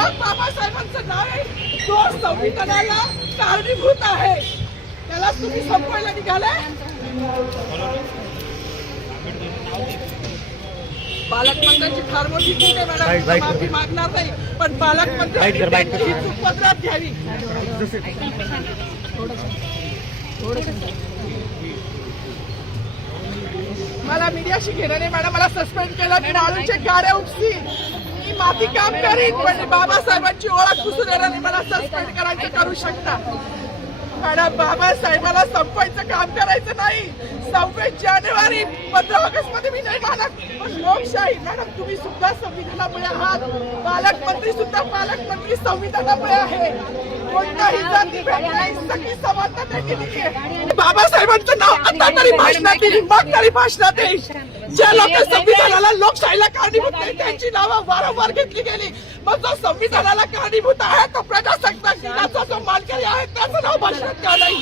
मग बाबासाहेबांचं नाव आहे तो संविधानाला कारणीभूत आहे, त्याला तुम्ही संपवायला निघाले. पालकमंत्र्यांची फार मोठी चूक आहे मॅडम, माफी मागणार नाही, पण पालकमंत्र्यांनी ही चूक पदरात घ्यावी. मला मीडियाशी घेणं नाही मॅडम, मला सस्पेंड केलं, मी माळूचे गाड्या उपसी, मी माती काम करीन, पण बाबासाहेबांची ओळख पुसून येणार नाही. मला सस्पेंड करायचं करू शकता मॅडम, बाबासाहेबाला संपवायचं काम करायचं नाही. 26 जानेवारी 15 ऑगस्ट मध्ये मी नाही मानत, पण लोकशाही मॅडम तुम्ही सुद्धा संविधानामुळे आहात, पालकमंत्री सुद्धा पालकमंत्री संविधानामुळे आहे. कोणताही जातीभेद नाही, सगळी समानता त्यांनी दिली आहे. बाबासाहेबांचं नाव आता तरी भाषणात येईल, मग तरी भाषणात येईल. ज्या लोक संविधानाला लोकशाहीला कारणीभूत नाही त्यांची नावं वारंवार घेतली गेली, मग जो संविधानाला कारणीभूत आहे तो प्रजासत्ताक दिनाचा जो मानकरी आहे त्याचं नाव भाषणात का नाही.